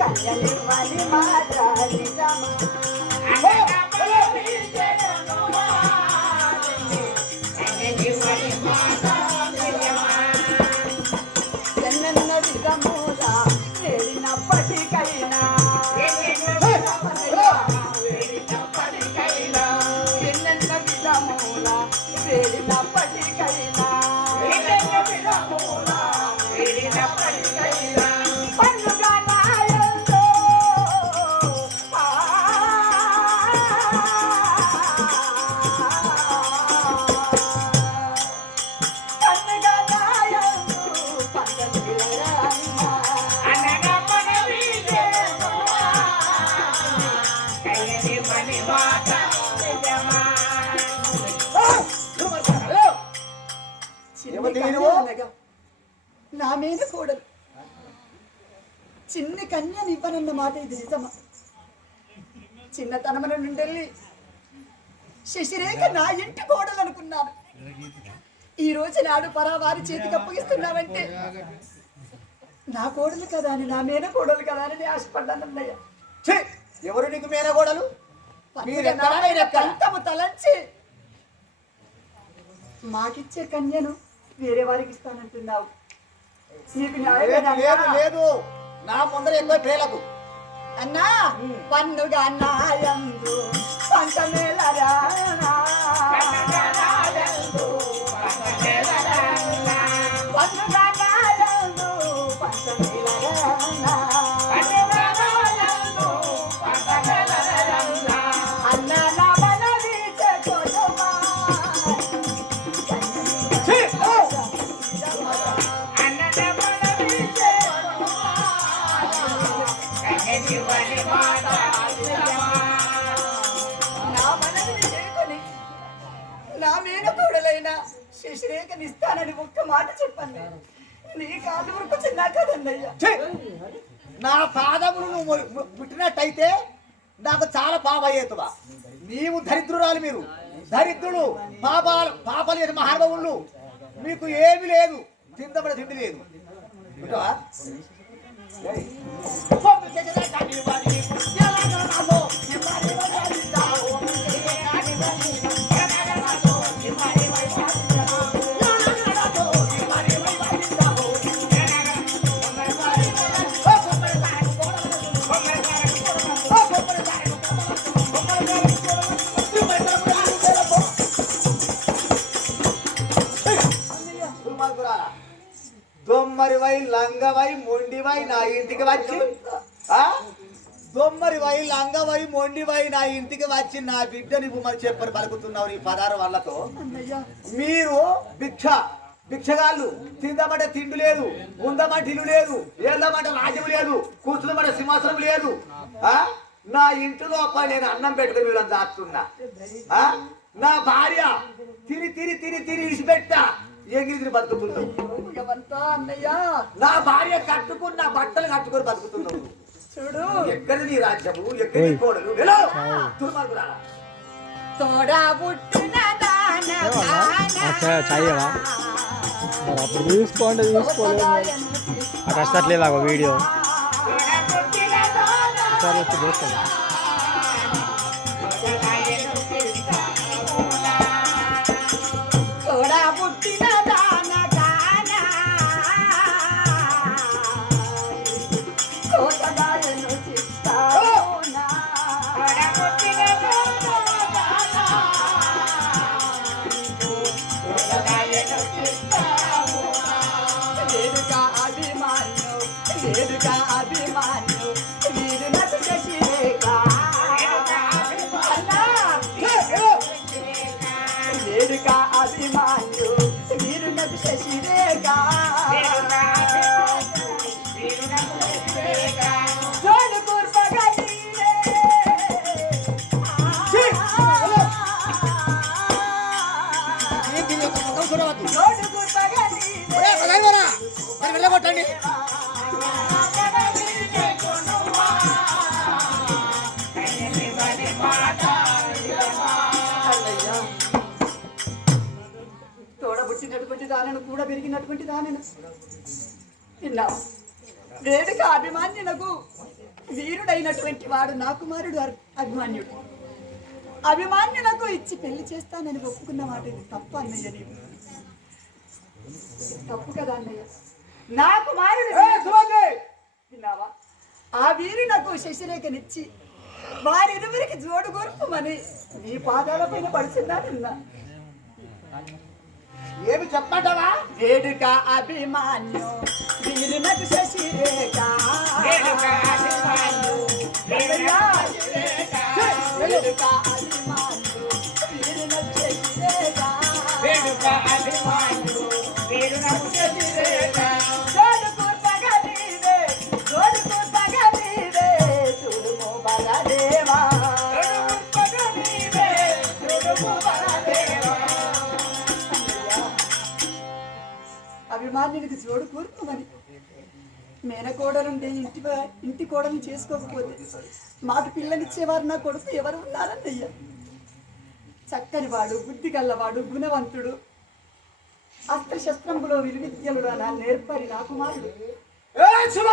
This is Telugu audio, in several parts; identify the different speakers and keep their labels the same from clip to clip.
Speaker 1: ಕಲ್ಲಲ್ಲಿ ಮನೆ ಮಾತ್ರ ನಿಜಮ శశిరేఖ నా ఇంటి కోడలు అనుకున్నాను ఈ రోజు నాడు పరావారి చేతికి అప్పగిస్తున్నావంటే. నా కోడలు కదా అని నా మీద కోడలు కదా అని నేను ఆశపడ్డానన్నయ్య!
Speaker 2: ఎవరు నీకు మీరెక్కడ, మీరెక్కడ?
Speaker 1: పంతము తలంచి. మాకిచ్చే కన్యను వేరే వారికి ఇస్తానంటున్నావు. నీకు
Speaker 2: లేదు నా ముందర ఎక్కువ ప్రేలకు
Speaker 1: అన్నా పన్నుగా నాయందు పంటమేలరా పన్నుగా నా
Speaker 2: పాదములు నువ్వు ముట్టినట్టయితే నాకు చాలా పాప అయ్యేతువా నీవు దరిద్రురాలు మీరు. దరిద్రులు పాపాలు పాపలేని మహానుభవులు. మీకు ఏమి లేదు. తిందబడి తిండి లేదు? లంగవై మొండివై నా ఇంటికి వచ్చి ఆ? దొమ్మరివై లంగవై మొండివై నా ఇంటికి వచ్చి నా బిడ్డని మరి చెప్పని పలుకుతున్నావు నీ పదారు వాళ్ళతో. మీరు భిక్ష భిక్షగాళ్ళు తిందామంటే తిండి లేదు ఉందామంటే ఇల్లు లేదు ఏద్దామంటే రాజ్యం లేదు కూర్చుందామంటే సింహాసనం లేదు ఆ? నా ఇంటి లోపల నేను అన్నం పెట్టుకుని వీళ్ళని దాస్తున్నా? నా భార్య తిని తిని తిని తిని ఇడిచిపెట్ట ఎగిరి తిని బతుకుతున్నావు?
Speaker 1: అన్నయ్య?
Speaker 2: నా భార్య కట్టుకున్న బట్టలు కట్టుకొని బతుకుతున్నావు.
Speaker 1: చూడు.
Speaker 2: ఎక్కడి నీ రాజ్యము? ఎక్కడి నీ కోడలు.
Speaker 1: తోడా పుట్టిన దాన?
Speaker 3: మరి అప్పుడు వస్తట్లేదు ఒక వీడియో. సరే వచ్చి చూస్తాను.
Speaker 1: విన్నావు వేడుక అభిమాన్యులకు వీరుడైనటువంటి వాడు నా కుమారుడు అభిమన్యుడు. అభిమాన్యులకు ఇచ్చి పెళ్ళి చేస్తానని ఒప్పుకున్న మాట ఇది తప్పు అన్నయ్య నీవు తప్పు కదా అన్నయ్య. నా కుమారుడు! విన్నావా? ఆ వీరి నాకు శశిరేఖనిచ్చి వారిరువురికి జోడు గొరుపుమని నీ పాదాల పైన పడుచున్నానన్నా.
Speaker 2: ఏమి చెప్పమంటావా?
Speaker 1: వేడుక అభిమాన్యు వీరి నాకు శశిరేఖ. వేడుక అభిమాన్యు వీరి నాకు శశిరేఖ జోడు అభిమాన్యునికి జోడు కూర్పుమని మేనకోడలుంటే ఇంటి ఇంటి కోడలు చేసుకోకపోతే మాకు పిల్లనిచ్చేవారు నా కొడుకు ఎవరు ఉన్నారన్నయ్య. చక్కని వాడు బుద్ధి గల్లవాడు గుణవంతుడు. అస్త్రశస్త్రంలో విలువిద్యలు నా నేర్పరి నా కుమారుడు!
Speaker 2: చూడు.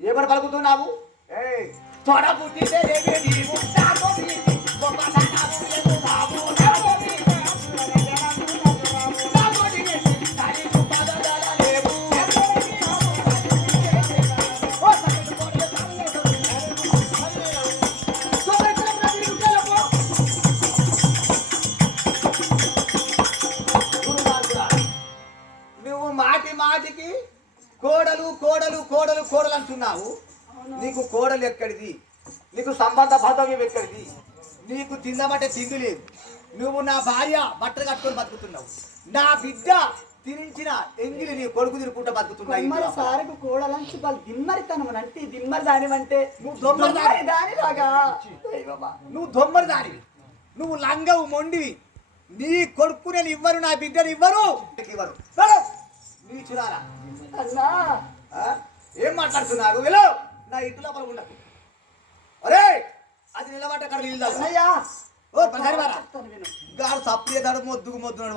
Speaker 2: ఏమని పలుకుతున్నావు? ఏయ్, తొడ పుట్టితే కోడలు కోడలు కోడలు కోడలు అంటున్నావు. నీకు కోడలు ఎక్కడిది? నీకు సంబంధ బాధవ్యం ఎక్కడిది? నీకు తిందమంటే తిండి లేదు. నువ్వు నా భార్య బట్టలు కట్టుకొని బతుకుతున్నావు. నా బిడ్డ తినించిన ఎంగిలి నీ కొడుకు తిరుగుకుంటా బతుకుతున్నావు
Speaker 1: కొమ్మరి సారకు కూడలంచి వాళ్ళు దిమ్మరితనం అంటే దిమ్మరి దానివంటే
Speaker 2: నువ్వు దొమ్మరి దాని.
Speaker 1: దానిలాగా.
Speaker 2: నువ్వు దొమ్మరి దానివి నువ్వు లంగవు మొండివి. నీ కొడుకు నేను ఇవ్వరు నా బిడ్డను ఇవ్వరు. ఇవ్వరు. నీ చురారా
Speaker 1: అన్నా?
Speaker 2: ఏం మాట్లాడుతున్నావు? వెళ్ళు! నా ఇంటి లోపల ఉండకు అరే అది నిలబడ్డ అక్కడ నీళ్ళు ఓ. గారు తప్పేదాడు మొద్దుకు మొద్దున్నాడు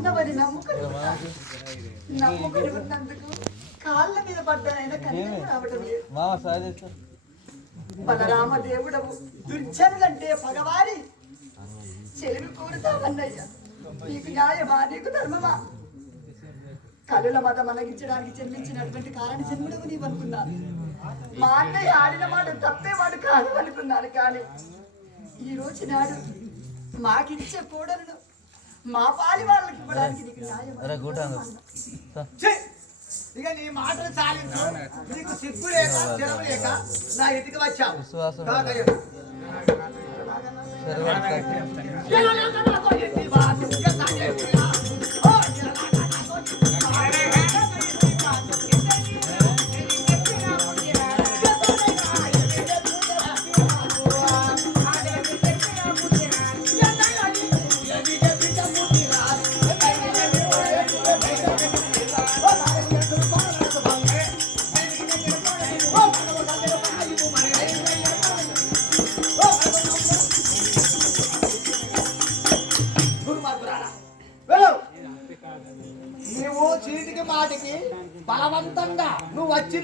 Speaker 1: అన్నవని నమ్ముకుని ఉన్నాను. నమ్ముకుని ఉన్నందుకు కాళ్ళ మీద పడ్డానైనా కన్నీరు రావడం లేదు. బలరామ దేవుడవు దుర్జనులంటే పగవారి. చెలిమి కోరుతావన్నయ్య. నీకు న్యాయమా? నీకు ధర్మమా? కలుల మతం అనగించడానికి జన్మించినటువంటి కారణ జన్ముడవు నీవు అనుకున్నాను మా అన్నయ్య ఆడిన మాట తప్పేవాడు కాదు అనుకున్నాను కానీ ఈ రోజు నాడు మాకిచ్చే కోడలను మా పాలి వాళ్ళకి ఇవ్వడానికి నీకు న్యాయం.
Speaker 2: ఛీ! ఇక నీ మాటలు చాలించు. నీకు సిగ్గు లేక శరము లేక నా ఇంటికి వచ్చావు. కాకయ్య.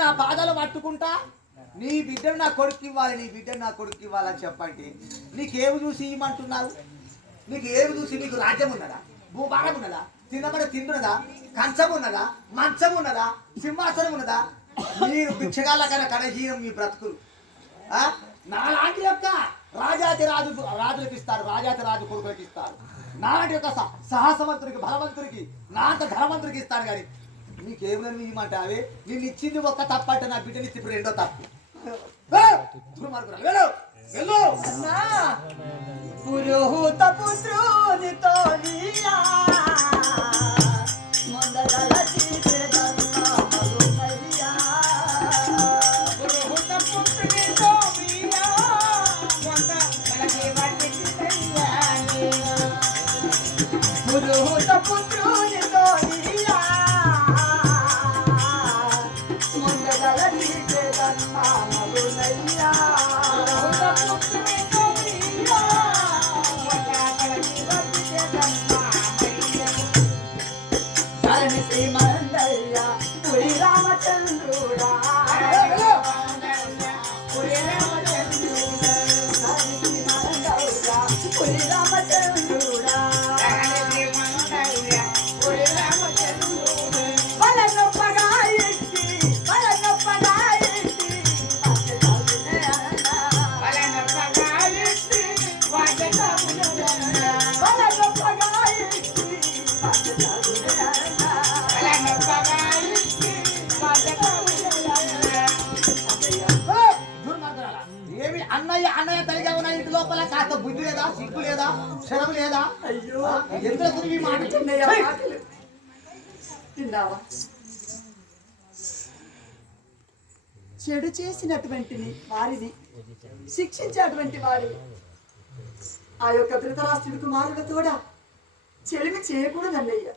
Speaker 2: నా పాదాలు పట్టుకుంటా? నీ బిడ్డను నా కొడుకు ఇవ్వాలి నీ బిడ్డను నా కొడుకు ఇవ్వాలని చెప్పండి నీకేమి చూసి ఇవ్వమంటున్నారు నీకు ఏమి చూసి నీకు రాజ్యం ఉన్నదా? భూభాగం ఉన్నదా? తినబడి తిండున్నదా కంచం ఉన్నదా? మంచం ఉన్నదా? సింహాసనం ఉన్నదా? మీరు భిక్షగాళ్ళ కన్నా కడహీనం మీ బ్రతుకులు. ఆ? నాలాంటి యొక్క రాజాతి రాజు రాజులకు ఇస్తారు రాజాతి రాజు కొడుకులకు ఇస్తారు నాలాంటి యొక్క స- సాహసవంతుడికి బలవంతుడికి నా అంత ధనవంతుడికి ఇస్తారు కానీ నీకేమైనా అవి నేను ఇచ్చింది ఒక్క తప్పు అంటే నా బిడ్డని ఇప్పుడు రెండో తప్పు. పురోహిత దుర్మార్గురాలు, వెళ్ళు
Speaker 1: పుత్రునితో మాటలు చెడు చేసినటువంటిని వారిని శిక్షించేటువంటి వారిని ఆ యొక్క ధృతరాష్ట్రుడి కుమారుడు కూడా చెలిమి చేయకూడదు అన్నయ్య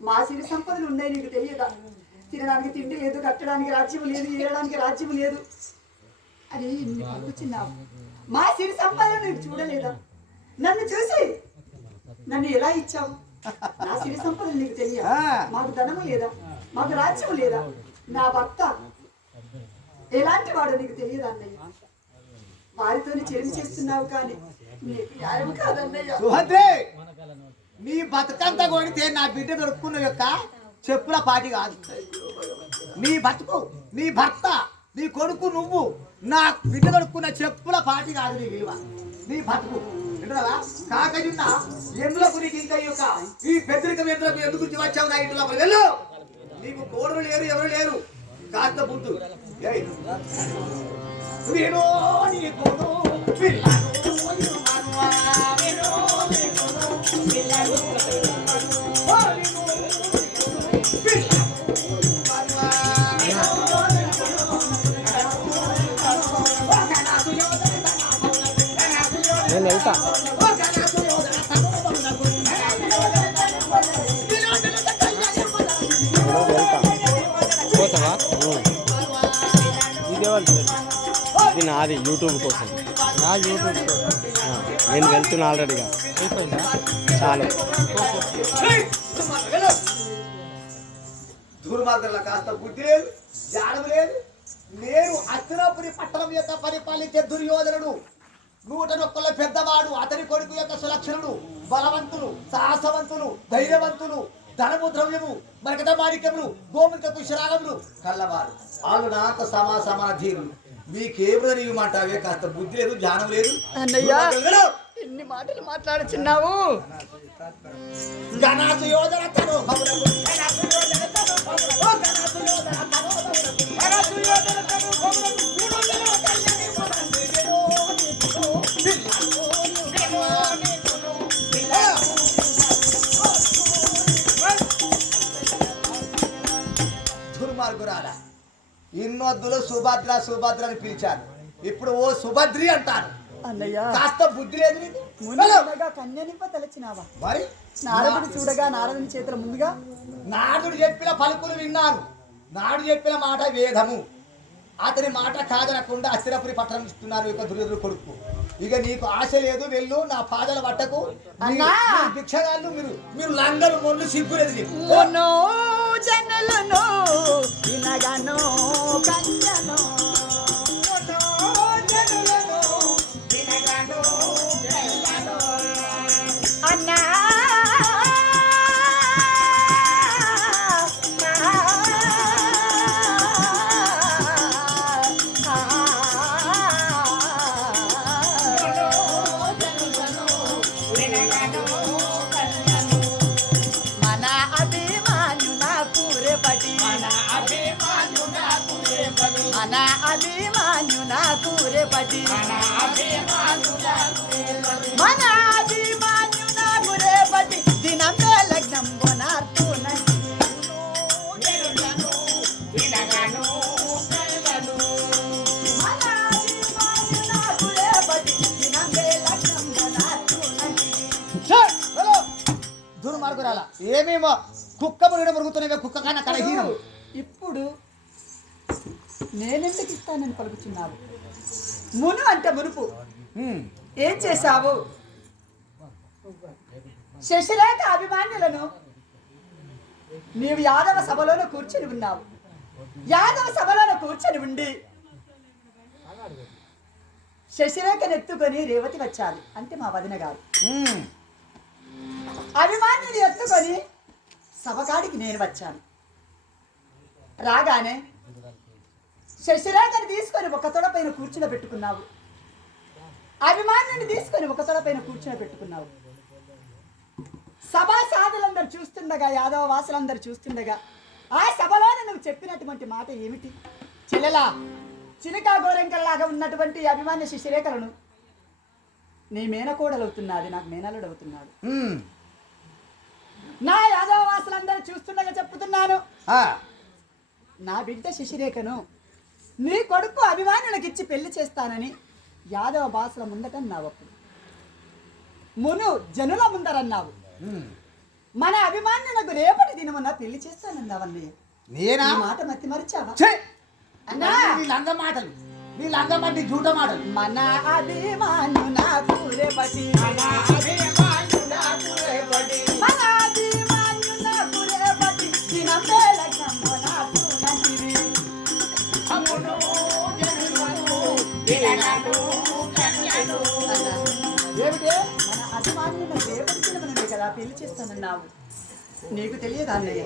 Speaker 1: మా సిరి సంపదలు ఉన్నాయి నీకు తెలియదా? తినడానికి తిండి లేదు కట్టడానికి రాజ్యం లేదు ఏడడానికి రాజ్యం లేదు. అని ఇన్ని పలుకుచున్నావు మా సిరి సంపదలు నీకు చూడలేదా? నన్ను చూసి నన్ను ఎలా ఇచ్చావు? నా సిరి సంపదలు నీకు తెలియదు?
Speaker 2: ఆ.
Speaker 1: మాకు ధనము లేదా? మాకు రాజ్యం లేదా? నా భర్త ఎలాంటి వాడు నీకు తెలియదు అన్నయ్య? వారితోని చెడు చేస్తున్నావు కానీ నీకు న్యాయం కాదన్నయ్య.
Speaker 2: సుభద్రే నీ బతుకంతా కొడితే నా బిడ్డ దొరుకున్న యొక్క చెప్పుల పాటి కాదు. నీ బతుకు నీ భర్త నీ కొడుకు నువ్వు నా బిడ్డ దొరుకున్న చెప్పుల పాటి కాదు నీ విలువ. నీ బతుకు. కాకయున్న ఎందులకు నీకు ఇంకా యొక్క ఈ పెద్దరికం ఎందులకు ఎందుకు వచ్చావు? నా ఇంటి లోపల వెళ్ళు. నీకు కోడలు లేరు ఎవరు లేరు. కాస్త బుద్ధు. ఏయ్. వినో
Speaker 3: నాది యూట్యూబ్ కోసం. నా యూట్యూబ్ కోసం. నేను వెళ్తున్నా ఆల్రెడీగా చాలు.
Speaker 2: దుర్మార్గుల కాస్త బుద్ధి లేదు జ్ఞానం లేదు. నేను అస్తినాపురి పట్టణం యొక్క పరిపాలించే దుర్యోధనుడు నూట నొక్కల పెద్దవాడు అతని కొడుకు యొక్క సులక్షణుడు బలవంతులు సాహసవంతులు ధైర్యవంతులు ధనము ద్రవ్యము మరకట మాణిక్యములు గోముఖ పుష్యరాగములు కళ్ళవారు. వాళ్ళు నాతో సమా సమాన ధీరులు మీకేమిదని ఇవ్వమంటావే కాస్త బుద్ధి లేదు జ్ఞానం లేదు.
Speaker 1: అన్నయ్య. ఎన్ని మాటలు మాట్లాడుచున్నావు?
Speaker 2: గణాసు యోధన తను. గణాసు ఇన్నొద్దులు సుభద్ర సుభద్ర అని పిలిచారు. ఇప్పుడు ఓ సుభద్రి అంటారు. కాస్త బుద్ధి లేదు
Speaker 1: కన్యనింప తలచినావా?
Speaker 2: మరి?
Speaker 1: నారదుడు చూడగా నారదుని చేతుల ముందుగా?
Speaker 2: నాడుడు చెప్పిన పలుకులు విన్నాను. నాడు చెప్పిన మాట వేదము. అతని మాట కాదనకుండా అస్థిరపురి పట్టణం ఇస్తున్నారు ఇక దుర్యోధుడు కొడుకు. ఇక నీకు ఆశ లేదు వెళ్ళు నా పాదల పట్టకు.
Speaker 1: అన్నా!
Speaker 2: భిక్షగాళ్ళు మీరు మీరు లంగలు మొండు సిగ్గులేదు నీకు
Speaker 1: మనో వినగను కన్యను అభిమాను నాకు రేపటి మన అభిమాను నాకు రేపటి లగ్నం కొనార్తు
Speaker 2: దుర్మార్గురాల ఏమేమో కుక్క మురిగిన మురుగుతున్నావే కుక్క కన్నా కడహీనం
Speaker 1: ఇప్పుడు నేనెందుకు ఇస్తానని పలుకుతున్నావు? మును అంటే మునుపు. ఏం చేశావు? శశిరేఖ అభిమానులను నీవు యాదవ సభలోనే కూర్చొని ఉన్నావు. యాదవ సభలోనే కూర్చొని ఉండి శశిరేఖను ఎత్తుకొని రేవతి వచ్చాలి అంటే మా వదిన గారు. అభిమానుని ఎత్తుకొని సభకాడికి నేను వచ్చాను. రాగానే శశిరేఖని తీసుకొని ఒక తొడ పైన కూర్చుని పెట్టుకున్నావు. అభిమానుని తీసుకొని ఒక తొడ పైన కూర్చుని పెట్టుకున్నావు. సభా సాధులందరూ చూస్తుండగా యాదవ వాసులందరూ చూస్తుండగా ఆ సభలోనే నువ్వు చెప్పినటువంటి మాట ఏమిటి? చెల్లెలా చిలకా గోరెంకలలాగా ఉన్నటువంటి అభిమాన్య శిశిరేఖలను నీ మేనకోడలవుతున్నది నాకు మేనలుడు అవుతున్నాడు నా యాదవ వాసులందరూ చూస్తుండగా చెప్తున్నాను నా బిడ్డ శశిరేఖను నీ కొడుకు అభిమానులకు ఇచ్చి పెళ్ళి చేస్తానని యాదవ భాషల ముందటన్నావు అప్పుడు. మును జనుల ముందరన్నావు. మన అభిమానులకు రేపటి దినమున పెళ్ళి చేస్తానన్నావన్నయ్య.
Speaker 2: నేనా?
Speaker 1: మాట మతి మరిచావా! అన్నా!
Speaker 2: మాటలు. నీ జూట మాటలు.
Speaker 1: మన అభిమాను నాకు రేపటి ఏమిటి? మన అభిమానులు రేపటి దినమున కదా పెళ్ళి చేస్తానన్నావు. నీకు తెలియదు అన్నయ్య?